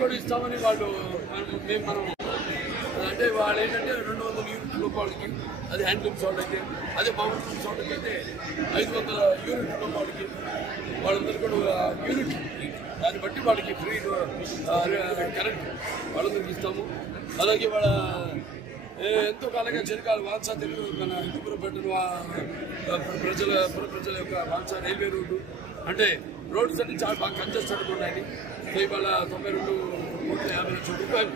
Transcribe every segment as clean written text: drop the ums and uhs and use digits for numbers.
కూడా ఇస్తామని వాళ్ళు మనం అంటే వాళ్ళు ఏంటంటే 200 యూనిట్ల వాళ్ళకి, అది హ్యాండ్లూమ్స్ వాళ్ళకి, అదే మామూలు వాళ్ళకి అయితే 500 యూనిట్ల వాళ్ళకి, వాళ్ళందరూ కూడా యూనిట్ దాన్ని బట్టి వాళ్ళకి ఫ్రీ కరెంట్ వాళ్ళందరికీ ఇస్తాము. అలాగే వాళ్ళ ఎంతో కాలంగా చిరకాల వాంఛ తెలుగు మన హిందూపురం పెట్టిన ప్రజల యొక్క వాంఛ రైల్వే రోడ్డు, అంటే రోడ్స్ అన్ని చాలా బాగా కంజెస్టెడ్ ఉన్నాయి. సో ఇవాళ 92,50,00,000 రూపాయలు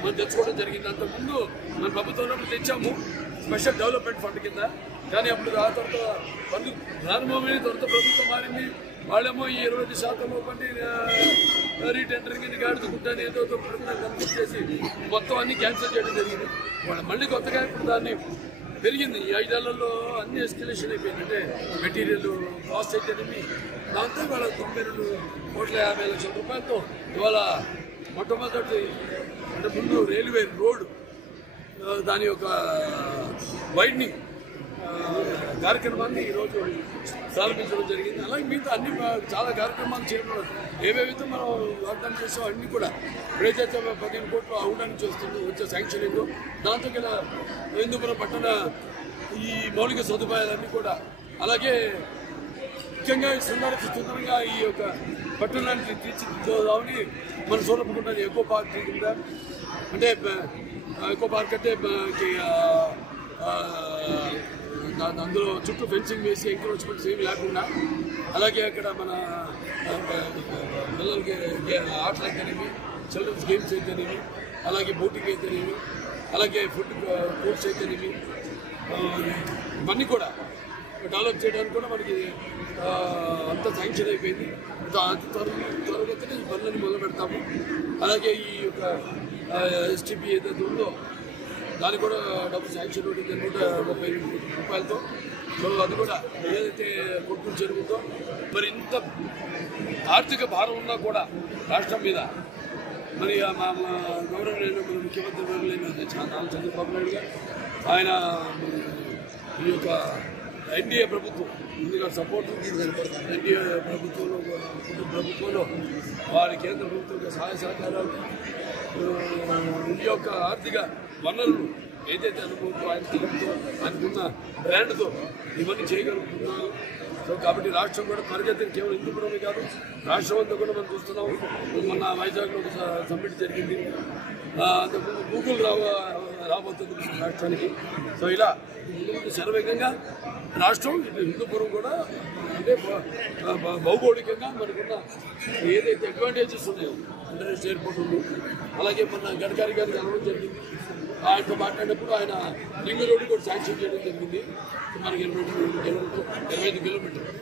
మనం తెచ్చుకోవడం జరిగింది. అంతకుముందు మన ప్రభుత్వంలో తెచ్చాము స్పెషల్ డెవలప్మెంట్ ఫండ్ కింద, కానీ అప్పుడు ఆ తర్వాత ఫండ్ ప్రారంభమైన తర్వాత ప్రభుత్వం మారింది. వాళ్ళేమో ఈ 25% బండి రీటెండరింగ్ గాడుచుకుంటాను ఏదో కంప్లీట్ చేసి మొత్తం అన్ని క్యాన్సిల్ చేయడం జరిగింది. వాళ్ళు మళ్ళీ కొత్తగా ఇప్పుడు దాన్ని పెరిగింది. ఈ 5 ఏళ్లలో అన్ని ఎస్కలేషన్ అయిపోయింది. అంటే మెటీరియల్ కాస్ట్ అయితేనేమి దాంతో ఇవాళ 92,50,00,000 రూపాయలతో ఇవాళ మొట్టమొదటి అంటే ముందు రైల్వే రోడ్ దాని యొక్క వైడ్నింగ్ కార్యక్రమాన్ని ఈరోజు ప్రారంభించడం జరిగింది. అలాగే మిగతా అన్ని చాలా కార్యక్రమాలు చేయడం ఏవేవైతే మనం వాగ్దానం చేసామో అన్నీ కూడా ఇప్పుడైతే 15 కోట్లు అవడానికి చూస్తుంది వచ్చే శాంక్షనింగ్. దాంతో ఇలా హిందూపురం పట్టణ ఈ మౌలిక సదుపాయాలన్నీ కూడా, అలాగే ముఖ్యంగా సుందరంగా ఈ యొక్క పట్టణానికి తీర్చిదిద్దామని మన సూరపుకుంట ఎకో పార్క్ కింద, అంటే ఎకో పార్క్ అంటే అందులో చుట్టూ ఫెన్సింగ్ వేసి ఎంకరేజ్మెంట్స్ ఏమి లేకుండా, అలాగే అక్కడ మన పిల్లలకి ఆటలు అయితేనేమి, చిల్డ్రన్స్ గేమ్స్ అయితేనేమి, అలాగే బోటింగ్ అయితేనేమి, అలాగే ఫుడ్ కోర్ట్స్ అయితేనేమి, ఇవన్నీ కూడా డెవలప్ చేయడానికి కూడా మనకి అంతా శాంక్షన్ అయిపోయింది. అతి త్వరగతిన ఈ పనులను మొదలు పెడతాము. అలాగే ఈ యొక్క ఎస్టీపీ ఏదైతే ఉందో దానికి కూడా డబ్బు శాంక్షన్ ఉంటుంది 130 రూపాయలతో. సో అది కూడా ఏదైతే కొట్టుకుని జరుగుతుందో, మరి ఇంత ఆర్థిక భారం ఉన్నా కూడా రాష్ట్రం మీద మరి మా గవర్నర్ అయిన మన ముఖ్యమంత్రి నారా చంద్రబాబు నాయుడు గారు ఆయన ఈ యొక్క ఎన్డీఏ ప్రభుత్వం ముందుగా సపోర్ట్ కనపడుతుంది. ఎన్డీఏ ప్రభుత్వంలో వారి కేంద్ర ప్రభుత్వం సహాయ సహకారాలు, ఈ యొక్క ఆర్థిక వనరులు ఏదైతే అనుకుంటూ ఆయన తెలుగుతో ఆయనకున్న బ్రాండ్తో ఇవన్నీ చేయగలుగుతున్నారు. సో కాబట్టి రాష్ట్రం కూడా పరిగెత్తిన కేవలం హిందూపురమే కాదు, రాష్ట్రం అంతా కూడా మనం చూస్తున్నాం. మొన్న వైజాగ్లో ఒక సమ్మిట్ జరిగింది. అంతకుముందు గూగుల్ రాబోతుంది మన రాష్ట్రానికి. సో ఇలా శరవేగంగా రాష్ట్రం హిందూపురం కూడా అంటే భౌగోళికంగా మనకున్న ఏదైతే అడ్వాంటేజెస్ ఉన్నాయో, ఇంటర్నేషనల్ ఎయిర్పోర్ట్ ఉంది, అలాగే మన గడ్కరీ గారికి అనడం జరిగింది. ఆయనతో మాట్లాడినప్పుడు ఆయన రింగ్ రోడ్డు కూడా శాంక్షన్ చేయడం జరిగింది. మనకి 25 కిలోమీటర్లు.